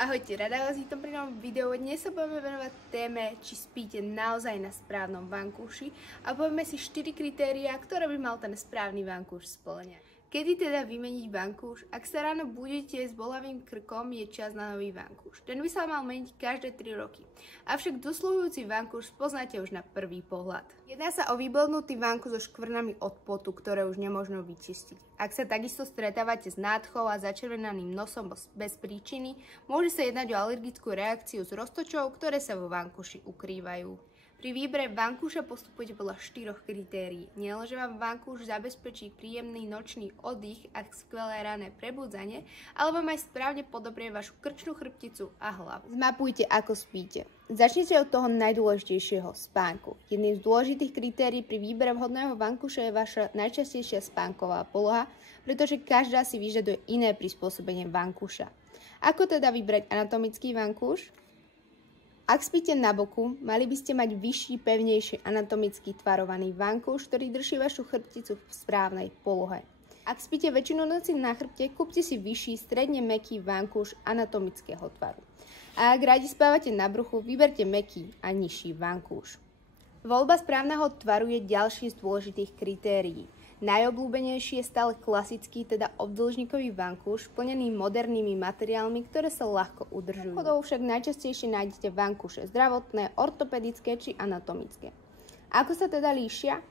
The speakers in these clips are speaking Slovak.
Ahojte, rada vás vítam pri novom videu. Dnes sa budeme venovať téme, či spíte naozaj na správnom vankúši a povieme si 4 kritériá, ktoré by mal ten správny vankúš spĺňať. Kedy teda vymeniť vankúš? Ak sa ráno budete s bolavým krkom, je čas na nový vankúš. Ten by sa mal meniť každé 3 roky. Avšak dosluhujúci vankúš poznáte už na prvý pohľad. Jedná sa o vyblbnutý vankúš so škvrnami od potu, ktoré už nemožno vyčistiť. Ak sa takisto stretávate s nádchou a začervenaným nosom bez príčiny, môže sa jednať o alergickú reakciu z roztočov, ktoré sa vo vankúši ukrývajú. Pri výbere vankúša postupujete podľa 4 kritérií. Nielenže vám vankúš zabezpečí príjemný nočný oddych a skvelé rané prebudzanie, ale vám aj správne podobrie vašu krčnú chrbticu a hlavu. Zmapujte, ako spíte. Začnite od toho najdôležitejšieho, spánku. Jedným z dôležitých kritérií pri výbere vhodného vankúša je vaša najčastejšia spánková poloha, pretože každá si vyžaduje iné prispôsobenie vankúša. Ako teda vybrať anatomický vankúš? Ak spíte na boku, mali by ste mať vyšší, pevnejší anatomicky tvarovaný vankúš, ktorý drží vašu chrbticu v správnej polohe. Ak spíte väčšinu noci na chrbte, kúpte si vyšší, stredne mäkký vankúš anatomického tvaru. A ak radi spávate na bruchu, vyberte mäkký a nižší vankúš. Voľba správneho tvaru je ďalší z dôležitých kritérií. Najobľúbenejší je stále klasický, teda obdĺžnikový vankúš, plnený modernými materiálmi, ktoré sa ľahko udržujú. Chodou však najčastejšie nájdete vankúše zdravotné, ortopedické či anatomické. Ako sa teda líšia?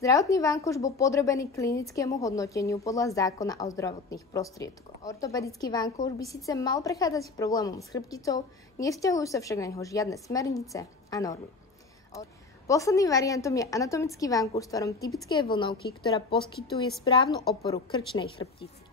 Zdravotný vankúš bol podrobený klinickému hodnoteniu podľa zákona o zdravotných prostriedkoch. Ortopedický vankúš by síce mal prechádzať problémom s chrbticou, nevzťahujú sa však na neho žiadne smernice a normy. Posledným variantom je anatomický vankúš s tvarom typickej vlnovky, ktorá poskytuje správnu oporu krčnej chrbtici.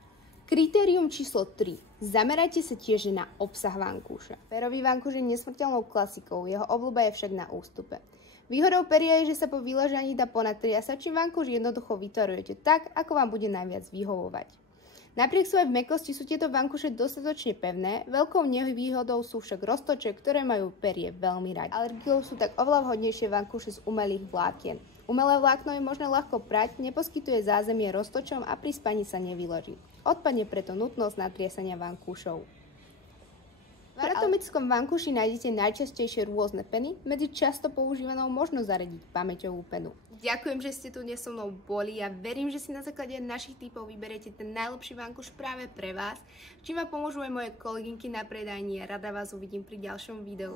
Kritérium číslo 3. Zamerajte sa tiež na obsah vankúša. Perový vankúš je nesmrteľnou klasikou, jeho obľúba je však na ústupe. Výhodou peria je, že sa po vyležaní dá ponatriasať, čím vankúš jednoducho vytvarujete tak, ako vám bude najviac vyhovovať. Napriek svojej mäkkosti sú tieto vankúše dostatočne pevné, veľkou nevýhodou sú však roztoče, ktoré majú perie veľmi radi. Alergiou sú tak oveľa vhodnejšie vankúše z umelých vlákien. Umelé vlákno je možné ľahko prať, neposkytuje zázemie roztočom a pri spaní sa nevyloží. Odpadne preto nutnosť natriasania vankúšov. V anatomickom vankúši nájdete najčastejšie rôzne peny, medzi často používanou možno zaradiť pamäťovú penu. Ďakujem, že ste tu dnes so mnou boli a verím, že si na základe našich tipov vyberiete ten najlepší vankúš práve pre vás, čím vám pomôžu aj moje kolegynky na predajni a rada vás uvidím pri ďalšom videu.